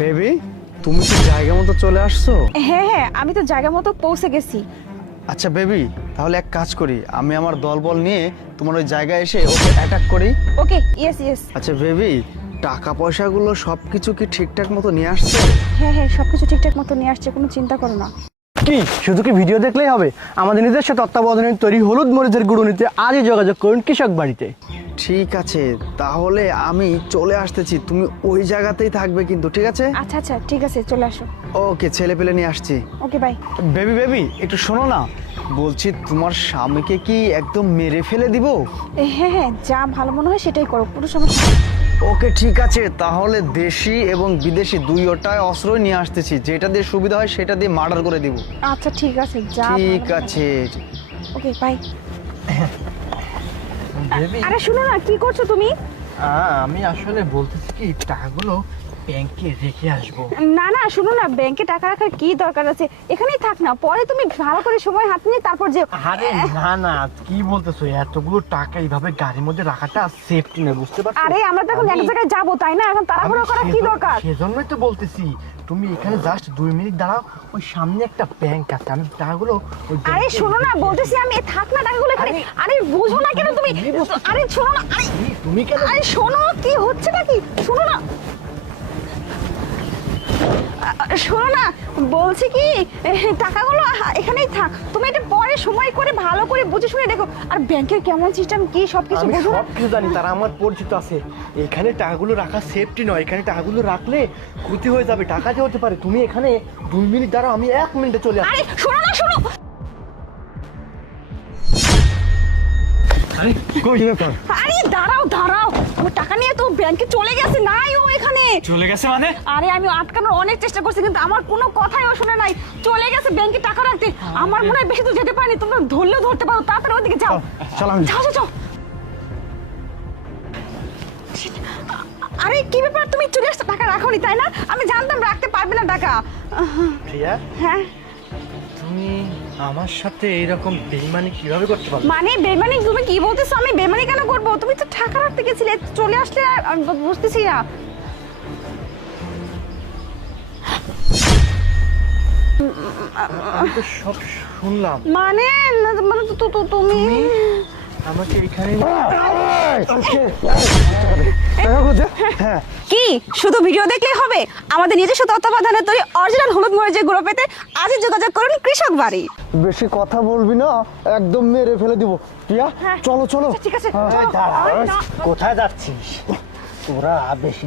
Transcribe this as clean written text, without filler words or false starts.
Baby, তুমি কি জায়গা মতো চলে আসছো? হ্যাঁ হ্যাঁ, আমি তো জায়গা মতো পৌঁছে গেছি। আচ্ছা বেবি, তাহলে এক কাজ করি, আমি আমার দলবল নিয়ে তোমার ওই জায়গায় এসে ওকে অ্যাটাক করি। ওকে, ইয়েস ইয়েস। আচ্ছা বেবি, টাকা পয়সাগুলো সবকিছু কি ঠিকঠাক মতো নিয়ে আসছে? হ্যাঁ হ্যাঁ, সবকিছু ঠিকঠাক মতো নিয়ে আসছে, কোনো চিন্তা করো না। কি শুধু কি ভিডিও দেখলেই হবে? আমাদের নিজস্ব তত্ত্বাবধানে তৈরি হলুদ মরিচের গুঁড়ো নিতে আজই যোগাযোগ করুন কৃষক বাড়িতে। ঠিক আছে, তাহলে আমি চলে আসতেছি, তুমি ওই জায়গাতেই থাকবে কিন্তু, ঠিক আছে? আচ্ছা আচ্ছা, ঠিক আছে, চলে আসো। ওকে, ছেলে পেলে নিয়ে আসছি। Okay bye. বেবি বেবি, একটু শোনো না, বলছি তোমার স্বামীকে কি একদম মেরে ফেলে দিব? হ্যাঁ হ্যাঁ, যা ভালো মনে হয় সেটাই করো, কোনো সমস্যা নেই। ওকে ঠিক আছে, তাহলে দেশি এবং বিদেশি দুইটাই অস্ত্রই নিয়ে আসতেছি, যেটা দিয়ে সুবিধা হয় সেটা দিয়ে মার্ডার করে দিব। আচ্ছা ঠিক আছে, যা ঠিক ভালো হয়। আছে। Okay bye. বেবি, আরে শোনো না, কি করছো তুমি? আমি আসলে বলতেছি কি টাকাগুলো ব্যাংকে রেখে আসবো। না না, শোনো না, ব্যাংকে টাকা রাখার কি দরকার আছে? এখানেই থাক না, পরে তুমি ভালো করে সময় হাত নিয়ে তারপর যে। আরে না না, কি বলতেছো? এতগুলো টাকা এইভাবে গাড়ির মধ্যে রাখাটা সেফটি না, বুঝতে পারছো? আরে আমরা তো এখন এক জায়গায় যাবো, তাই না? এখন তাড়াহুড়ো করার কি দরকার? সেজন্যই তো বলতেছি, তুমি এখানে জাস্ট 2 মিনিট দাঁড়াও, ওই সামনে একটা ব্যাংক আছে, আমি টাকাগুলো ওই আরে ব্যাংকে শোনো না, রেখে বলতেছি আমি, থাক না টাকাগুলো এখানে। আরে বুঝো না কেন তুমি? আরে শোনো না, আরে তুমি কেন? আরে শোনো, কি হচ্ছে নাকি? শোনো না, শোনো না, বলছি কি, টাকাগুলো এখানেই থাক, তুমি এটা পরে সময় করে ভালো করে বুঝে শুনে দেখো। আর ব্যাংকের কেমন সিস্টেম কি সবকিছু আমি বুঝো না? সবকিছু জানি, তারা আমার পরিচিত আছে। এখানে টাকাগুলো রাখা সেফটি নয়, এখানে টাকাগুলো রাখলে ক্ষতি হয়ে যাবে, টাকা যে হতে পারে। তুমি এখানে 2 মিনিট দাঁড়াও, আমি 1 মিনিটে চলে আসি। আরে শোনো না, শোনো। আরে কই ব্যাপার? আরে দাঁড়াও দাঁড়াও, ও টাকা নিয়ে তো ব্যাংকে চলে গেছে, নাই ও এখানে। চলে গেছে মানে? আরে আমি আটকানোর অনেক চেষ্টা করছি, কিন্তু আমার কোনো কথাই ও শুনে নাই। চলে গেছে ব্যাংকে টাকা রাখতে। আমার মনে হয় বেশি তো যেতে পারেনি, তোমরা ধরলেও ধরতে পারো, তাড়াতাড়ি ওদিকে যাও। চল আমি যাও যাও যাও। আরে কি ব্যাপার, তুমি চলে আসছো, টাকা রাখোনি তাই না? আমি জানতাম রাখতে পারবে না টাকা। প্রিয়া, হ্যাঁ, তুমি আমার সাথে এইরকম বেইমানি কিভাবে করতে পারো? মানে বেমানি? তুমি কি বলতেছো? আমি বেমানি কেন করবো? তুমি তো টাকা রাখতে গেছিলে, চলে আসলে, আমি বুঝতেছি না। আমি তো সব শুনলাম। মানে মানে তুমি আমাকে এখানে কি শুধু ভিডিও দেখলেই হবে? আমাদের নিজস্ব তত্ত্বাবধানে তৈরি অরিজিনাল হলুদ মরিচের গুঁড়ো পেতে আজই যোগাযোগ করুন কৃষক বাড়ি। বেশি কথা বলবি না, একদম মেরে ফেলে দিব। প্রিয়া, হ্যাঁ। চলো চলো। আচ্ছা, ঠিক আছে, হ্যাঁ। চলো। আরে না। কোথায় যাচ্ছিস? তোরা বেশি